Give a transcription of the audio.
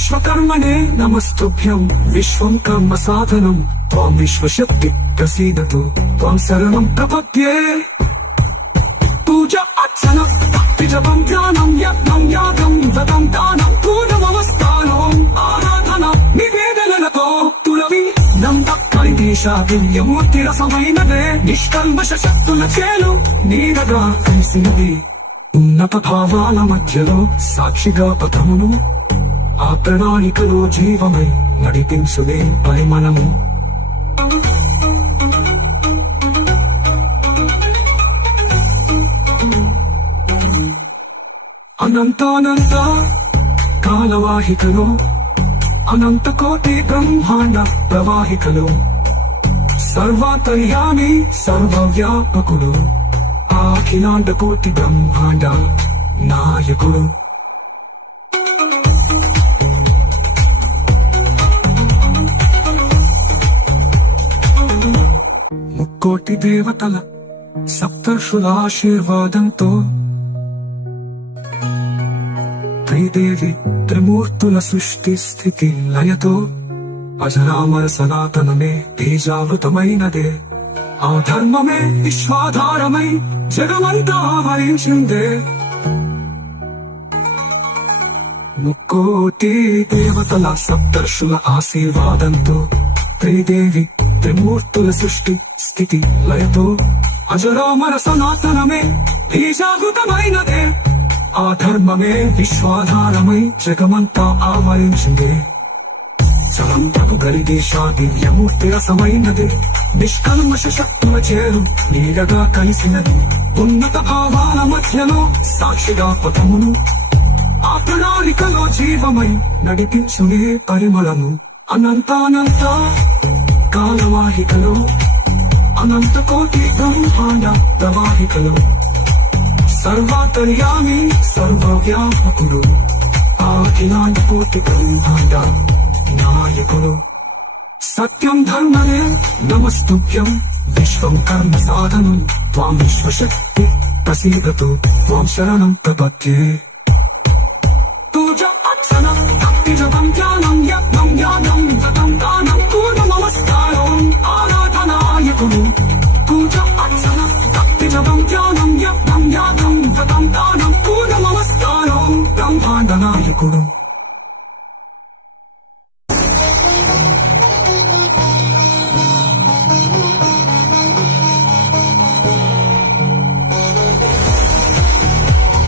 విశ్వకర్మణే నమస్తుభ్యం విశ్వం కర్మ సాధనం త్వం విశ్వశక్తి ప్రసీదతు త్వం శరణం ప్రపద్యే పూజ అర్చన భక్తి జపం ధ్యానం యజ్ఞం యాగం వ్రతం దానం పూర్ణమవస్థానం ఆరాధన నివేదనలతో తులవి నందక్కడిదేశాదివ్యమూర్తి రసమైనదే నిష్కల్మష శక్తుల చేలు నీడగా కలిసినది ఉన్నత భావాల మధ్యలో సాక్షిగా పథమును ఆ ప్రణాళికలో జీవమై నడిపించులే పరిమళము అనంతానంత కాలవాహికలో అనంత కోటి బ్రహ్మాండ ప్రవాహికలో సర్వాంతర్యామి సర్వవ్యాపకుడు అఖిలాండ కోటి బ్రహ్మాండ నాయకుడు ముక్కోటి దేవతల సప్తర్షుల ఆశీర్వాదంతో త్రిదేవి త్రిమూర్తుల సృష్టి స్థితి లయతో అజరామర సనాతనమే తేజావృతమైనదే ఆ ధర్మమే విశ్వాధారమై జగమంతా ఆవరించిందే ముక్కోటి దేవతల సప్తర్షుల ఆశీర్వాదంతో త్రిదేవి త్రిమూర్తుల సృష్టి స్థితి లయతో అజరామర సనాతనమే తేజావృతమైనదే ఆ ధర్మమే విశ్వాధారమై జగమంతా ఆవరించిందే చలంతపు గరిదేశా దివ్యమూర్తి రసమైనది నిష్కల్మష శక్తుల చేరు నీడగా కలిసినది ఉన్నత భావాల మధ్యలో సాక్షిగా పథమును ఆ ప్రణాళికలో జీవమై నడిపించునే పరిమళము అనంతానంత కాలవాహికలో అనంత కోటి బ్రహ్మాండ ప్రవాహికలో సర్వాంతర్యామి సర్వవ్యాపకుడు అఖిలాండ కోటి బ్రహ్మాండ నాయకుడు సత్యం ధర్మనే నమస్తుభ్యం విశ్వం కర్మ సాధనం త్వం విశ్వశక్తి ప్రసీదతు త్వం శరణం ప్రపద్యే పూజ అర్చన భక్తి జపం ధ్యానం యజ్ఞం యాగం వ్రతం దానం పూర్ణమవస్థానం ఆరాధనాయకుడు పూజ అర్చన భక్తి జపం ధ్యానం యజ్ఞం యాగం వ్రతం దానం పూర్ణమవస్థానం బ్రహ్మాండ నాయకుడు